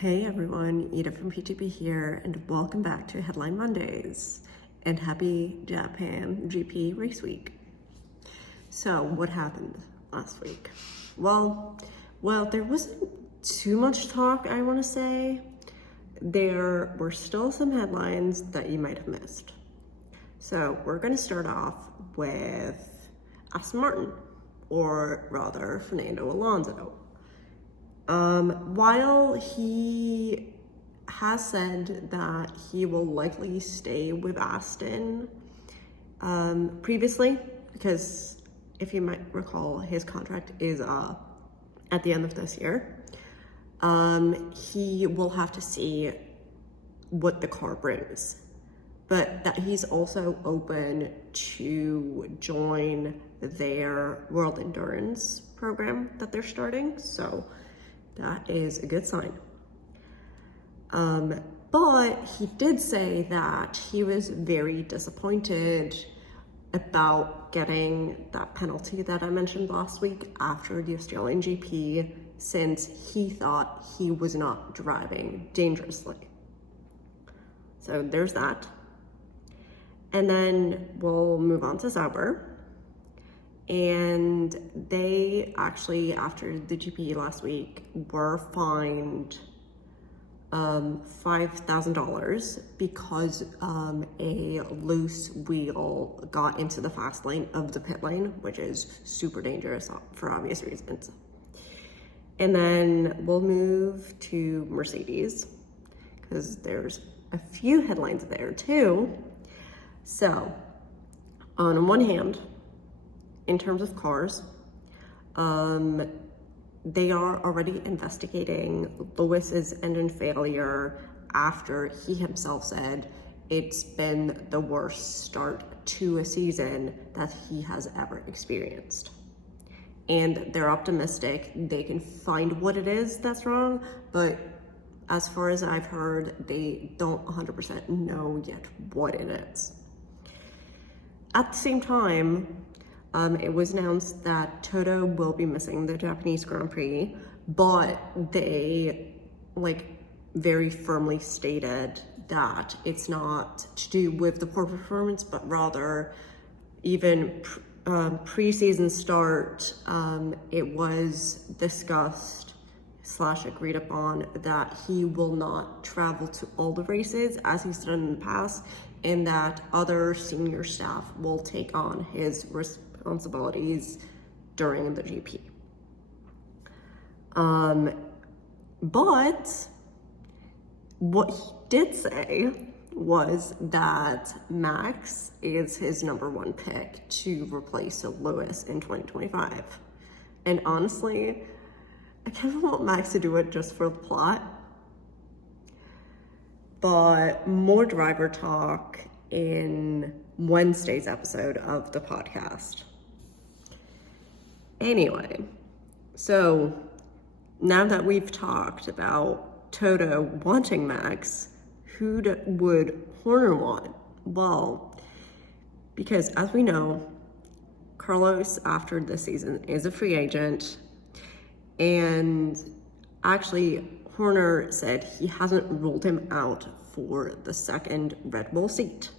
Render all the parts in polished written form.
Hey everyone, Ida from P2P here, and welcome back to Headline Mondays, and happy Japan GP race week. So, what happened last week? Well, there wasn't too much talk, I want to say. There were still some headlines that you might have missed. So, we're going to start off with Aston Martin, or rather, Fernando Alonso. While he has said that he will likely stay with Aston previously, because if you might recall, his contract is at the end of this year, he will have to see what the car brings. But that he's also open to join their World Endurance program that they're starting. So that is a good sign. But he did say that he was very disappointed about getting that penalty that I mentioned last week after the Australian GP, since he thought he was not driving dangerously. So there's that. And then we'll move on to Sauber. And they actually, after the GP last week, were fined $5,000 because a loose wheel got into the fast lane of the pit lane, which is super dangerous for obvious reasons. And then we'll move to Mercedes, because there's a few headlines there too. So, on one hand, in terms of cars, they are already investigating Lewis's engine failure after he himself said it's been the worst start to a season that he has ever experienced. And they're optimistic they can find what it is that's wrong, but as far as I've heard, they don't 100% know yet what it is. At the same time, it was announced that Toto will be missing the Japanese Grand Prix, but they very firmly stated that it's not to do with the poor performance, but rather even pre-season start, it was discussed / agreed upon that he will not travel to all the races as he's done in the past, and that other senior staff will take on his responsibilities during the GP. But what he did say was that Max is his number one pick to replace Lewis in 2025. And honestly, I kind of want Max to do it just for the plot. But more driver talk in Wednesday's episode of the podcast. Anyway, so now that we've talked about Toto wanting Max, who would Horner want? Well, because as we know, Carlos after this season is a free agent, and actually Horner said he hasn't ruled him out for the second Red Bull seat.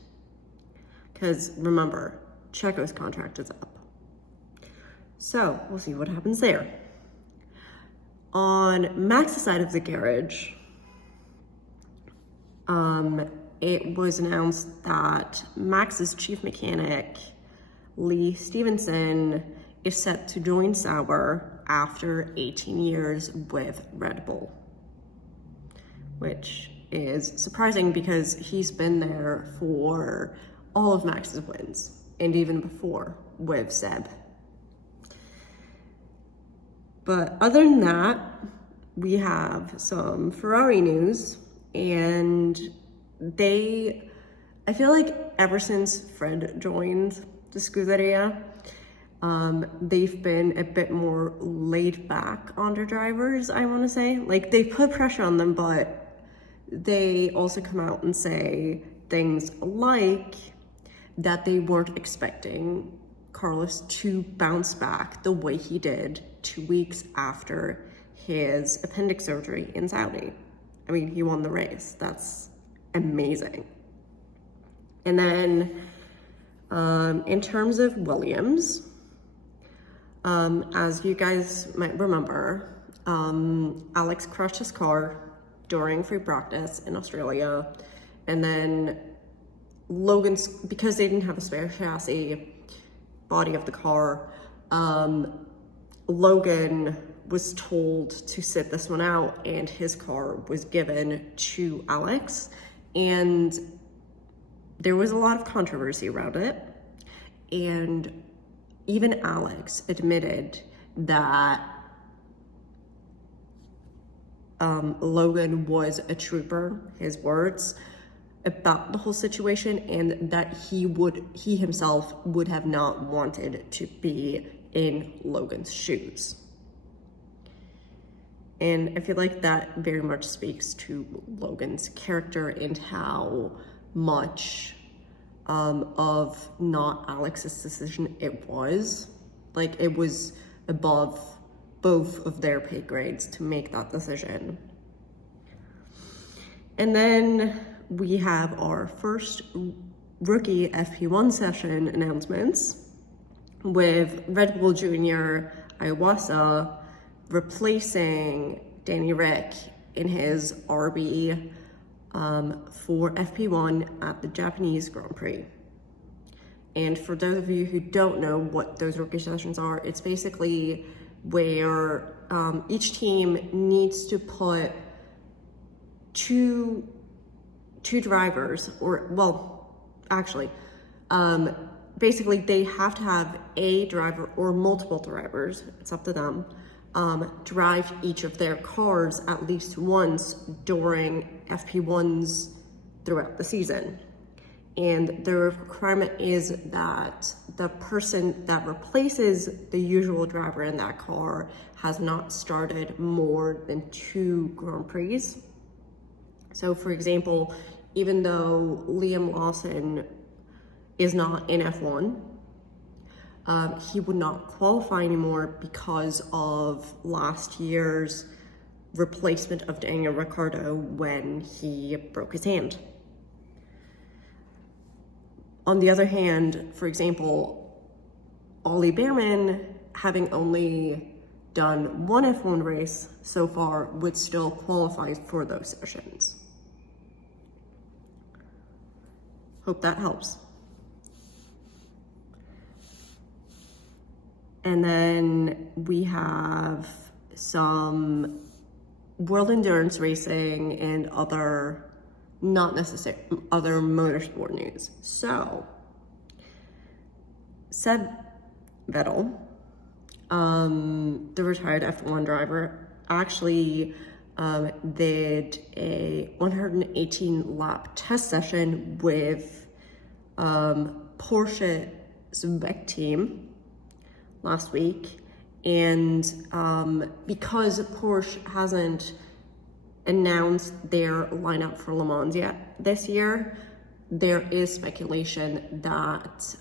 Because remember, Checo's contract is up. So we'll see what happens there. On Max's side of the garage, it was announced that Max's chief mechanic, Lee Stevenson, is set to join Sauber after 18 years with Red Bull, which is surprising because he's been there for all of Max's wins, and even before with Seb. But other than that, we have some Ferrari news, and I feel like ever since Fred joined the Scuderia, they've been a bit more laid back on their drivers, I want to say. They put pressure on them, but they also come out and say things like that they weren't expecting Carlos to bounce back the way he did 2 weeks after his appendix surgery in Saudi. I mean, he won the race. That's amazing. And then in terms of Williams, as you guys might remember, Alex crashed his car during free practice in Australia, and then Logan's, because they didn't have a spare chassis body of the car, Logan was told to sit this one out, and his car was given to Alex, and there was a lot of controversy around it, and even Alex admitted that Logan was a trooper, his words, about the whole situation, and that he himself would have not wanted to be in Logan's shoes. And I feel like that very much speaks to Logan's character and how much of not Alex's decision it was. Like, it was above both of their pay grades to make that decision. And then we have our first rookie FP1 session announcements with Red Bull Junior Iwasa replacing Danny Rick in his RB for FP1 at the Japanese Grand Prix. And for those of you who don't know what those rookie sessions are, it's basically where each team needs to put two drivers, or, well, actually, basically they have to have a driver or multiple drivers, it's up to them, drive each of their cars at least once during FP1s throughout the season. And the requirement is that the person that replaces the usual driver in that car has not started more than 2 Grand Prix. So for example, even though Liam Lawson is not in F1, he would not qualify anymore because of last year's replacement of Daniel Ricciardo when he broke his hand. On the other hand, for example, Ollie Behrman, having only done 1 F1 race so far, would still qualify for those sessions. Hope that helps. And then we have some World Endurance Racing and other other motorsport news. So, Seb Vettel, the retired F1 driver, actually did a 118-lap test session with Porsche's WEC team last week, and because Porsche hasn't announced their lineup for Le Mans yet this year, there is speculation that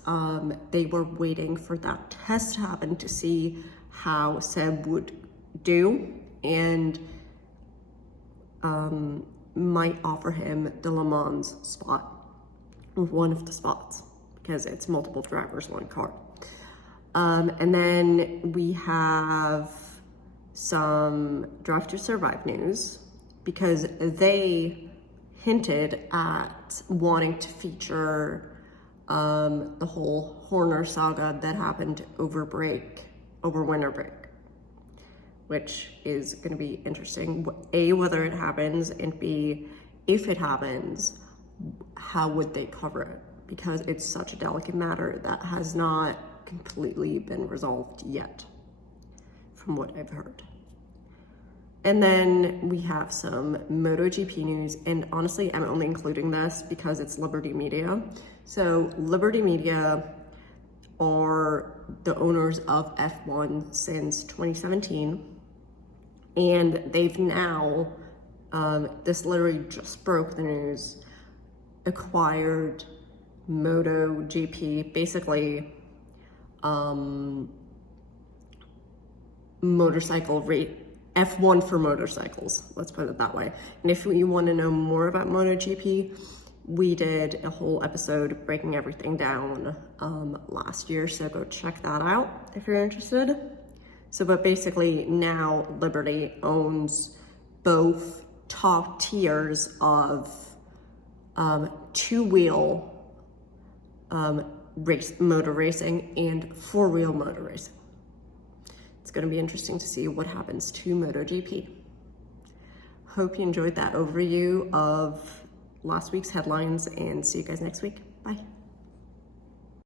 they were waiting for that test to happen to see how Seb would do, and might offer him the Le Mans spot, one of the spots, because it's multiple drivers, 1 car. And then we have some Drive to Survive news, because they hinted at wanting to feature the whole Horner saga that happened over winter break, which is going to be interesting. A, whether it happens, and B, if it happens, how would they cover it? Because it's such a delicate matter that has not completely been resolved yet, from what I've heard. And then we have some MotoGP news, and honestly, I'm only including this because it's Liberty Media. So Liberty Media are the owners of F1 since 2017, and they've now, this literally just broke the news, acquired MotoGP, basically motorcycle F1 for motorcycles, let's put it that way. And if you want to know more about MotoGP, we did a whole episode breaking everything down last year, so go check that out if you're interested. So, but basically now Liberty owns both top tiers of two-wheel motor racing and four-wheel motor racing. It's going to be interesting to see what happens to MotoGP. Hope you enjoyed that overview of last week's headlines, and see you guys next week. Bye.